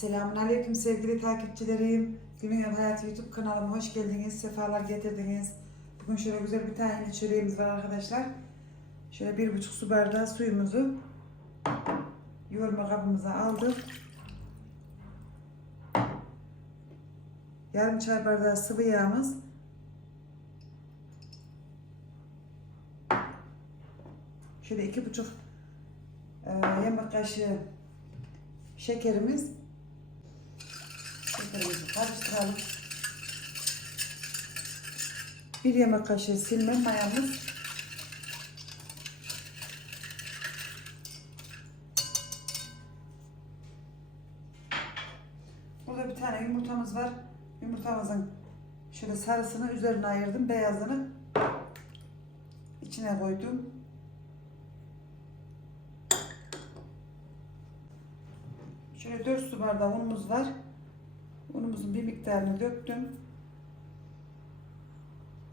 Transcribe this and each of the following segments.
Selamünaleyküm sevgili takipçilerim. Günün Ev Hayatı YouTube kanalıma hoş geldiniz. Sefalar getirdiniz. Bugün şöyle güzel bir tane çöreğimiz var arkadaşlar. Şöyle bir buçuk su bardağı suyumuzu yoğurma kabımıza aldık. Yarım çay bardağı sıvı yağımız. Şöyle iki buçuk e, yemek kaşığı şekerimiz. Şekerimizi karıştıralım. Bir yemek kaşığı silme mayamız. Burada bir tane yumurtamız var. Yumurtamızın şöyle sarısını üzerine ayırdım. Beyazını içine koydum. Şöyle 4 su bardağı unumuz var. Unumuzun bir miktarını döktüm.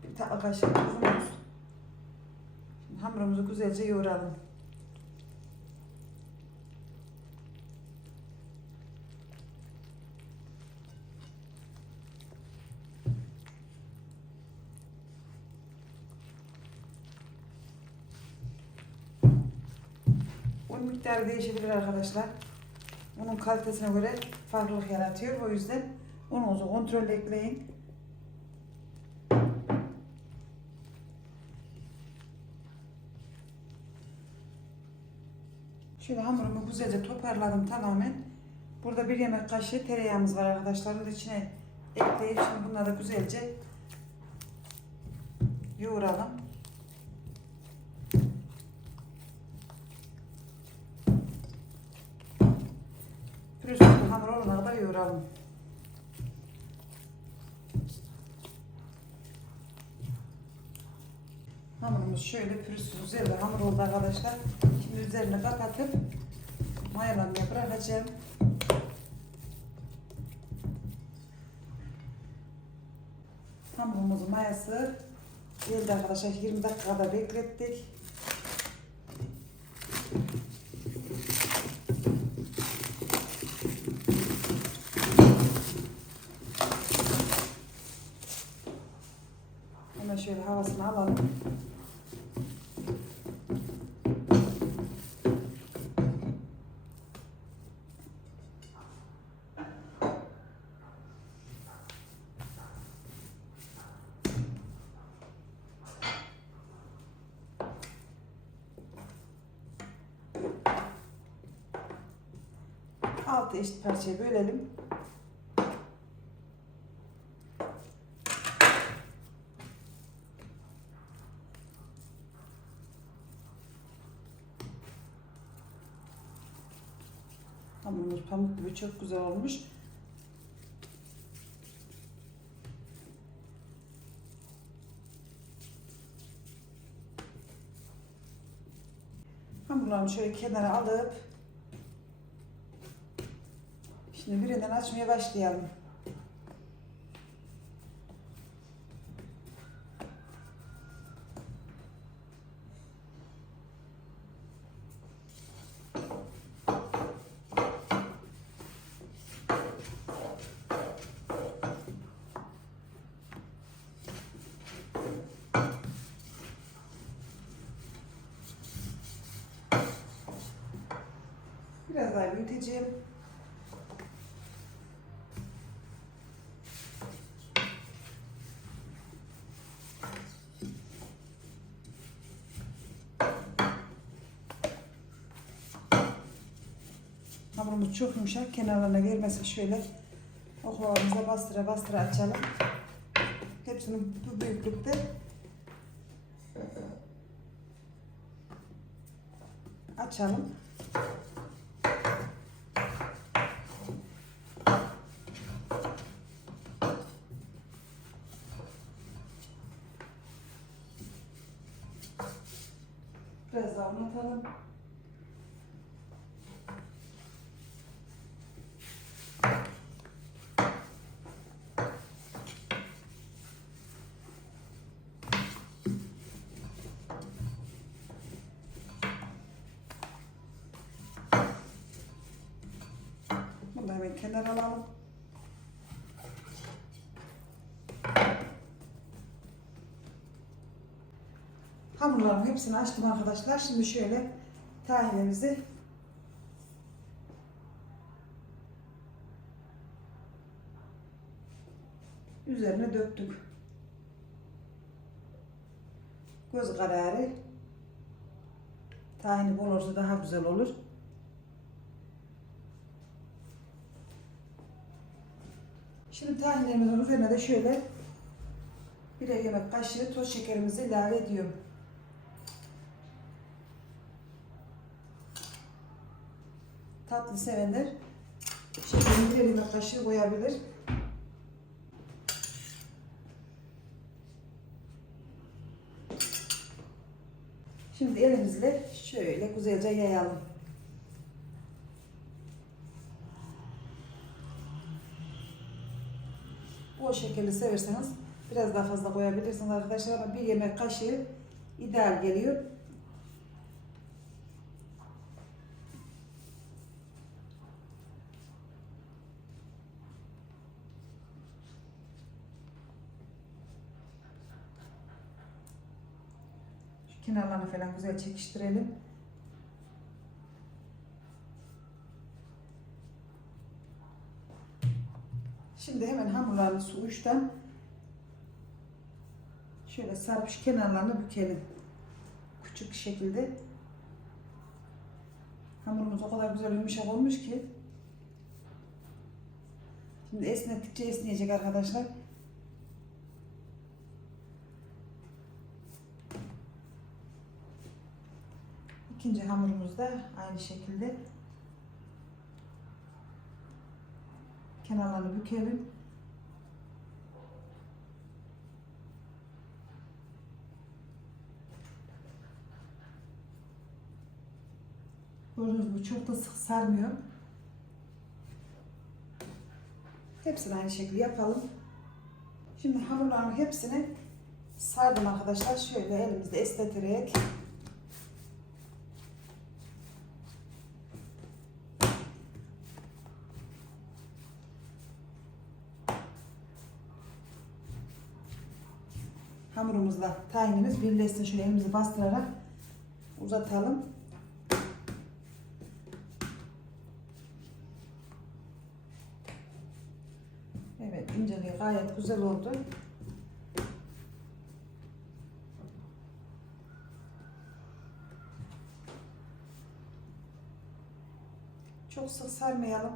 Bir tatlı kaşık tuzumuz. Şimdi hamurumuzu güzelce yoğuralım. Un miktarı değişebilir arkadaşlar. Unun kalitesine göre farklılık yaratıyor. O yüzden ununuzu kontrol ekleyin. Şöyle hamurumu güzelce toparladım tamamen. Burada bir yemek kaşığı tereyağımız var arkadaşlar. İçine ekleyip şimdi bunları güzelce yoğuralım. Olana kadar yoğuralım. Hamurumuz şöyle pürüzsüz bir hamur oldu arkadaşlar. Şimdi üzerini kapatıp mayalanmaya bırakacağım. Hamurumuzun mayası geldi arkadaşlar. 20 dakika kadar beklettik. Hemen şöyle havasını alalım. Altı eşit parçaya bölelim. Hamurumuz pamuk gibi çok güzel olmuş. Hamurlarımı şöyle kenara alıp şimdi birinden açmaya başlayalım. Biraz daha büyüteceğim. Hamurumuz çok yumuşak. Kenarlarına gelmesin şöyle oklavamıza bastıra bastıra açalım. Hepsini bu büyüklükte açalım. Biraz daha unutalım. Bunu da hemen kenara alalım. Hamurların hepsini açtım arkadaşlar. Şimdi şöyle tahinemizi üzerine döktük. Göz kararı tahini bol olursa daha güzel olur. Şimdi tahinlerimizin üzerine de şöyle birer yemek kaşığı toz şekerimizi ilave ediyorum. Tatlı sevenler şekerini birer yemek kaşığı koyabilir. Şimdi elimizle şöyle güzelce yayalım. Bol şekerli severseniz biraz daha fazla koyabilirsiniz arkadaşlar ama bir yemek kaşığı ideal geliyor. Şu kenarlarını falan güzel çekiştirelim. Şimdi hemen hamurlarını su uçtan şöyle sarıp şu kenarlarını bükelim. Küçük şekilde. Hamurumuz o kadar güzel yumuşak olmuş ki. Şimdi esnettikçe esneyecek arkadaşlar. İkinci hamurumuz da aynı şekilde kenarlarını bükelim. Gördüğünüz gibi çok da sık sarmıyor. Hepsini aynı şekilde yapalım. Şimdi hamurların hepsini sardım arkadaşlar. Şöyle elimizde esneterek hamurumuzla tahinimiz birleşsin. Şöyle elimizi bastırarak uzatalım. Evet inceliği gayet güzel oldu. Çok sık sarmayalım.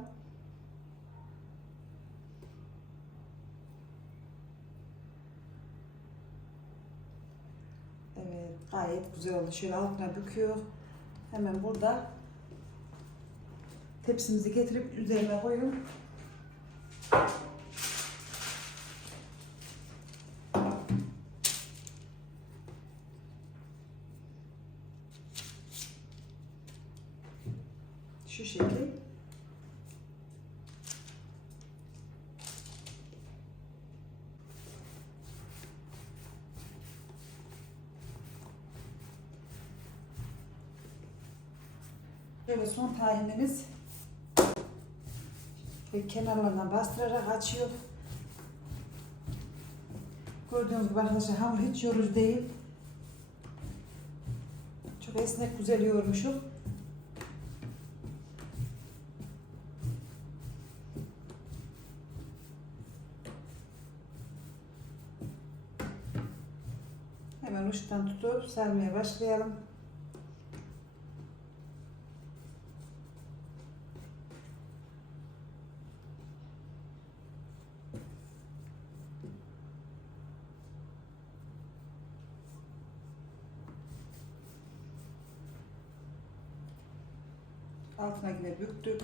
Evet, gayet güzel oldu. Şöyle altına büküyor. Hemen burada tepsimizi getirip üzerine koyun. Şu şekil. Böyle son tahinimiz ve kenarlarından bastırarak açıyor. Gördüğünüz gibi arkadaşlar hamur hiç yorucu değil. Çok esnek güzel yoğurmuşum. Hemen uçtan tutup sarmaya başlayalım. Altına yine büktük.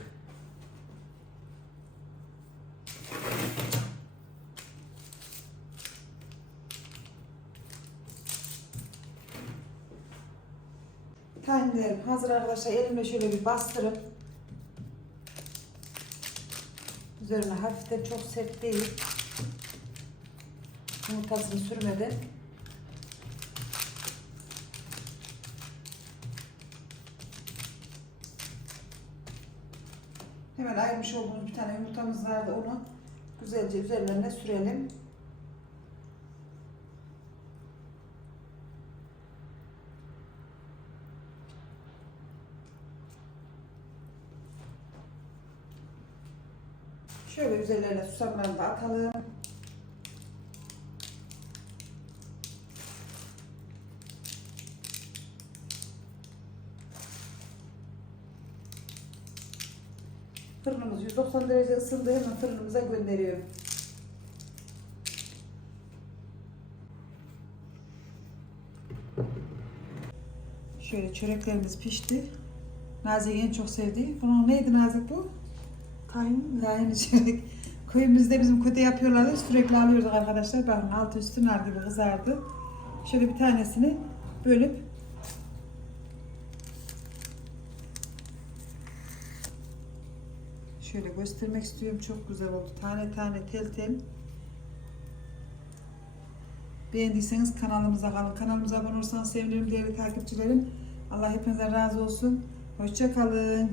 Tahinlerim hazır arkadaşlar. Elimle şöyle bir bastırıp üzerine hafiften çok sert değil. Yumurtasını sürmeden Hemen ayırmış olduğumuz bir tane yumurtamız vardı. Onu güzelce üzerlerine sürelim. Şöyle üzerlerine susamlarını da atalım. 190 derece ısındı. Hemen fırınımıza gönderiyorum. Şöyle çöreklerimiz pişti. Nazik en çok sevdiği. Bunun neydi Nazik bu? Tahin mi? Tahin çörek. Köyümüzde bizim köde yapıyorlardı. Sürekli alıyorduk arkadaşlar. Bakın altı üstü nar gibi kızardı. Şöyle bir tanesini bölüp Şöyle göstermek istiyorum. Çok güzel oldu. Tane tane tel tel. Beğendiyseniz kanalımıza kalın. Kanalımıza abone olursanız sevinirim değerli takipçilerim. Allah hepinize razı olsun. Hoşça kalın.